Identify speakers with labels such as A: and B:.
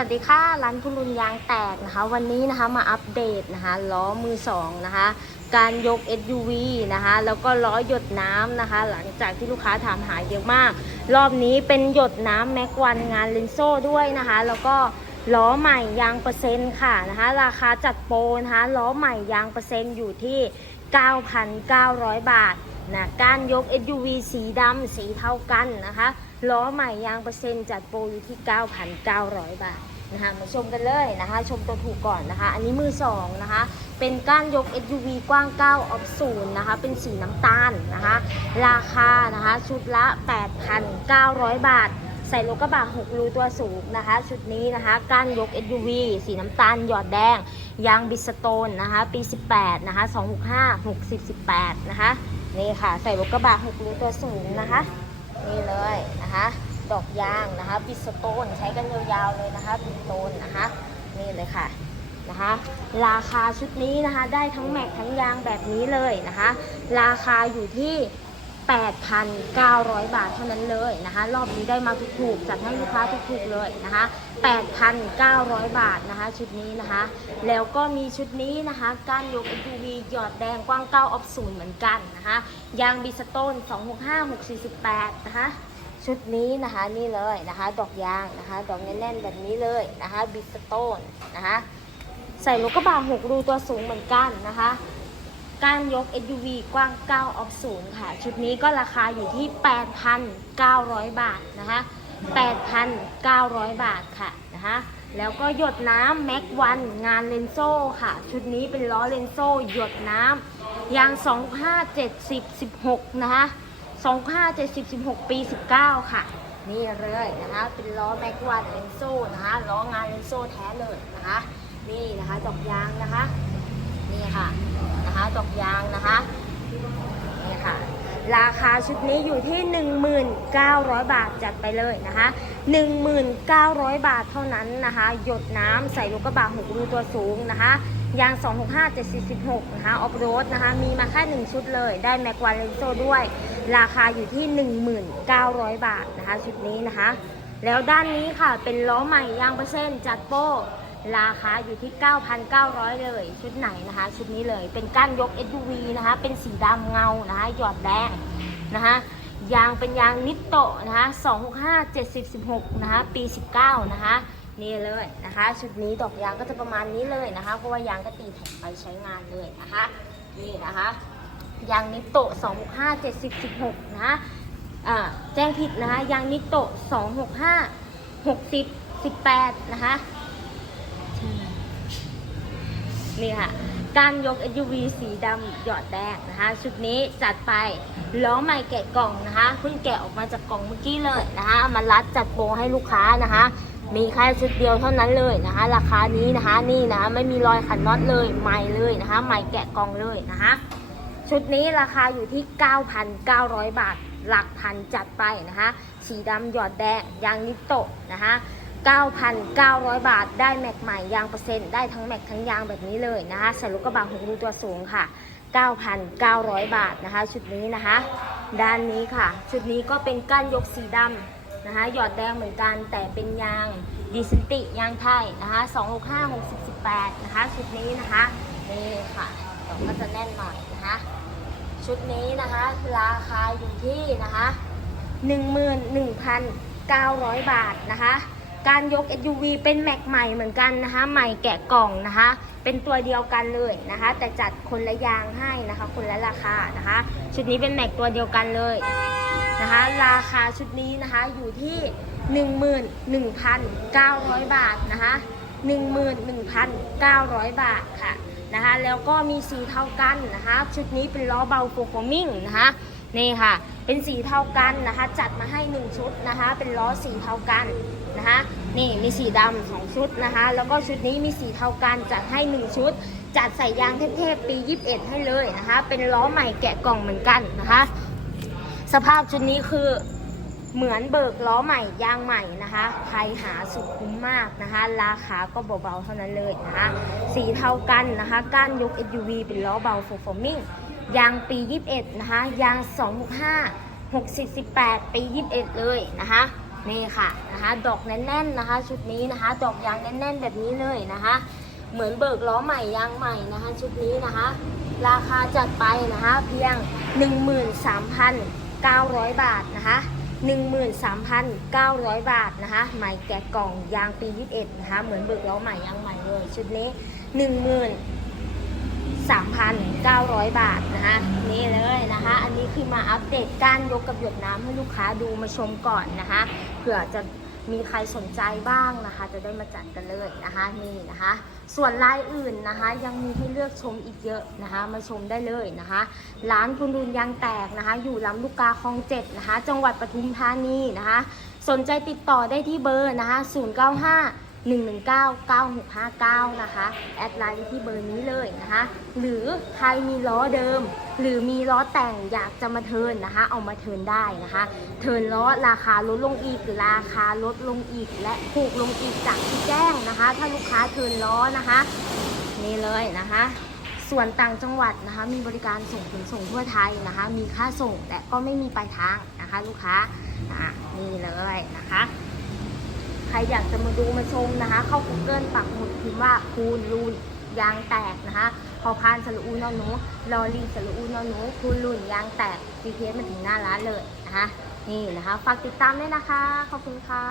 A: สวัสดีค่ะร้านคุณลุนยางแตกนะคะ วันนี้นะคะมาอัปเดตนะคะล้อมือสองนะคะ การยก SUV นะคะ แล้วก็ล้อหยดน้ำนะคะ หลังจากที่ลูกค้าถามหาเยอะมาก รอบนี้เป็นหยดน้ำแม็กวันงานเลนโซ่ด้วยนะคะ แล้วก็ล้อใหม่ยางเปอร์เซ็นต์ค่ะนะคะ ราคาจัดโปรนะคะล้อใหม่ยางเปอร์เซ็นต์อยู่ที่ 9,900 บาท นะการยก SUV สีดำสีเท่ากันนะคะล้อใหม่ยางเปอร์เซ็นต์จัดโปรอยู่ที่ 9,900 บาทนะคะมาชมกันเลยนะคะ ชมตัวถูกก่อนนะคะ อันนี้มือสองนะคะ เป็นก้านยก SUV กว้าง 9 ออฟศูนย์นะคะ เป็นสีน้ำตาลนะคะ ราคานะคะชุดละ 8,900 บาท ใส่รถกระบะ6รูตัวสูงนะคะ ชุดนี้นะคะ ก้านยก SUV สีน้ำตาล หยอดแดง ยางบิสโตนนะคะ ปี 18 นะคะ 265 60 18 นะคะ นี่ค่ะใส่บุกระบะ6รูตัวสูงนะคะ นี่เลยนะคะ ดอกยางนะคะบิสโตนใช้กันยาวๆเลยนะคะบิสโตนนะคะ นี่เลยค่ะนะคะ ราคาชุดนี้นะคะ ได้ทั้งแม็กทั้งยางแบบนี้เลยนะคะ ราคาอยู่ที่ 8,900 บาทเท่านั้นเลยนะคะ รอบนี้ได้มาถูกๆจัดให้ลูกค้าถูกๆเลยนะคะ 8,900 บาทนะคะ ชุดนี้นะคะ แล้วก็มีชุดนี้นะคะก้านยก SUV หยอดแดงกว้าง 9 ออฟศูนย์เหมือนกันนะคะยางบิสโตน 265 648 นะคะ ชุดนี้นะคะนี่เลยนะคะ ดอกยางนะคะ ดอกแน่นๆแบบนี้เลยนะคะบิสโตนนะคะ ใส่รถกกระบะ6รูตัวสูงเหมือนกันนะคะ การยก SUV กว้าง 9 ออฟศูนย์ค่ะ ชุดนี้ก็ราคาอยู่ที่ 8,900 บาทนะคะ 8,900 บาทค่ะนะคะแล้วก็หยดน้ำแม็กวันงานเลนโซ่ค่ะ ชุดนี้เป็นล้อเลนโซ่หยดน้ำยาง 25 70 16 นะคะ 25 70 16 ปี 19 ค่ะ นี่เลยนะคะ เป็นล้อแม็กวันเลนโซ่นะคะ ล้องานเลนโซ่แท้เลยนะคะ นี่นะคะดอกยางนะคะ นี่ค่ะนะคะดอกยางนะคะนี่ค่ะ ราคาชุดนี้อยู่ที่ 1900 บาทจัดไปเลยนะคะ 1900 บาทเท่านั้นนะคะ หยดน้ำใส่ลูกกระบะหกรูตัวสูงนะคะยาง 265 746 นะคะ ออฟโรดนะคะ มีมาแค่ 1 ชุดเลย ได้แม็กวาเลนโซด้วย ราคาอยู่ที่ 1900 บาทนะคะ ชุดนี้นะคะ แล้วด้านนี้ค่ะ เป็นล้อใหม่ยางเปอร์เซ็นต์จัดโป้ ราคาอยู่ที่ 9,900 เลย ชุดไหนนะคะ ชุดนี้เลยเป็นก้านยก SUV นะคะ เป็นสีดำเงานะคะ หยอดแดงนะคะยางเป็นยางนิตโตะนะคะ265 70 16 นะคะ ปี 19 นะคะ นี่เลยนะคะ ชุดนี้ดอกยางก็จะประมาณนี้เลยนะคะ เพราะว่ายางก็ตีแถมไปใช้งานเลยนะคะ นี่นะคะ ยางนิโตะ265 70 16 นะคะแจ้งผิดนะคะ ยางนิโตะ265 60 18 นะคะ นี่ค่ะ การยก SUV สีดำหยอดแดงนะคะ ชุดนี้จัดไปล้อใหม่แกะกล่องนะคะเพิ่งแกะออกมาจากกล่องเมื่อกี้เลยนะคะเอามารัดจัดโปรให้ลูกค้านะคะ มีแค่ชุดเดียวเท่านั้นเลยนะคะ ราคานี้นะคะนี่นะคะไม่มีรอยขันน็อตเลยใหม่เลยนะคะใหม่แกะกล่องเลยนะคะ ชุดนี้ราคาอยู่ที่ 9,900 บาทหลักพันจัดไปนะคะ สีดำหยอดแดงยางนิโตะนะคะ 9,900 บาท ได้แม็กใหม่ยางเปอร์เซ็นต์ได้ทั้งแม็กทั้งยางแบบนี้เลยนะคะใส่ลูกกระบะหกรูตัวสูงค่ะ 9,900 บาทนะคะ ชุดนี้นะคะ ด้านนี้ค่ะ ชุดนี้ก็เป็นก้านยกสีดำนะคะ หยอดแดงเหมือนกันแต่เป็นยางดิสติยางไทยนะคะ265 60 18นะคะ ชุดนี้นะคะนี่ค่ะดอกก็จะแน่นหน่อยนะคะ ชุดนี้นะคะราคาอยู่ที่นะคะ 11,900 บาทนะคะ การยก SUV เป็นแม็กใหม่เหมือนกันนะคะใหม่แกะกล่องนะคะ เป็นตัวเดียวกันเลยนะคะ แต่จัดคนละยางให้นะคะ คนละราคานะคะ ชุดนี้เป็นแม็กตัวเดียวกันเลยนะคะ ราคาชุดนี้นะคะอยู่ที่ 11,900 บาทนะคะ11,900 บาทค่ะนะคะ แล้วก็มีสีเท่ากันนะคะ ชุดนี้เป็นล้อเบาโฟโฟมิงนะคะ นี่ค่ะ เป็นสีเท่ากันนะคะ จัดมาให้ 1 ชุดนะคะ เป็นล้อสีเท่ากันนะคะ นี่มีสีดำสองชุดนะคะ แล้วก็ชุดนี้มีสีเท่ากันจัดให้ 1 ชุด จัดใส่ยางเทพๆปี 21 ให้เลยนะคะ เป็นล้อใหม่แกะกล่องเหมือนกันนะคะ สภาพชุดนี้คือเหมือนเบิกล้อใหม่ยางใหม่นะคะใครหาสุดคุ้มมากนะคะ ราคาก็เบาๆเท่านั้นเลยนะคะ สีเท่ากันนะคะ ก้านยก SUV เป็นล้อเบา f o r f o r m i n g ยางปี 21 นะคะ ยาง 265 60 18 ปี 21 เลยนะคะ นี่ค่ะนะคะ ดอกแน่นๆนะคะ ชุดนี้นะคะ ดอกยางแน่นๆแบบนี้เลยนะคะ เหมือนเบิกล้อใหม่ยางใหม่นะคะ ชุดนี้นะคะ ราคาจัดไปนะคะเพียง 13,900 บาทนะคะ13,900 บาทนะคะใหม่แกะกล่องยางปี 21 นะคะ เหมือนเบิกล้อใหม่ยางใหม่เลย ชุดนี้10,000 3,900 บาทนะคะนี่เลยนะคะ อันนี้คือมาอัปเดตการยกกับหยดน้ำให้ลูกค้าดูมาชมก่อนนะคะเผื่อจะมีใครสนใจบ้างนะคะ จะได้มาจัดกันเลยนะคะนี่นะคะ ส่วนลายอื่นนะคะ ยังมีให้เลือกชมอีกเยอะนะคะ มาชมได้เลยนะคะ ร้านคุณรุนยางแตกนะคะ อยู่ลำลูกกาคลองเจ็ดนะคะ จังหวัดปทุมธานีนะคะ สนใจติดต่อได้ที่เบอร์นะคะ 095 119 9659 นะคะ แอดไลน์ที่เบอร์นี้เลยนะคะ หรือใครมีล้อเดิม หรือมีล้อแต่งอยากจะมาเทินนะคะ เอามาเทินได้นะคะ เทินล้อราคาลดลงอีก ราคาลดลงอีก และถูกลงอีกจากที่แจ้งนะคะ ถ้าลูกค้าเทินล้อนะคะ นี่เลยนะคะส่วนต่างจังหวัดนะคะมีบริการส่งขนส่งทั่วไทยนะคะ มีค่าส่งแต่ก็ไม่มีปลายทางนะคะ ลูกค้าอะนี่เลยนะคะ ใครอยากจะมาดูมาชมนะคะ เข้า Google ปักหมุดพิมพ์ว่าคูณรูนยางแตกนะคะพอพานสลูนอนูลอรีสลูอูนอนหนูคูณรูนยางแตก GPS มาถึงหน้าร้านเลยนะคะนี่นะคะ ฝากติดตามด้วยนะคะ ขอบคุณค่ะ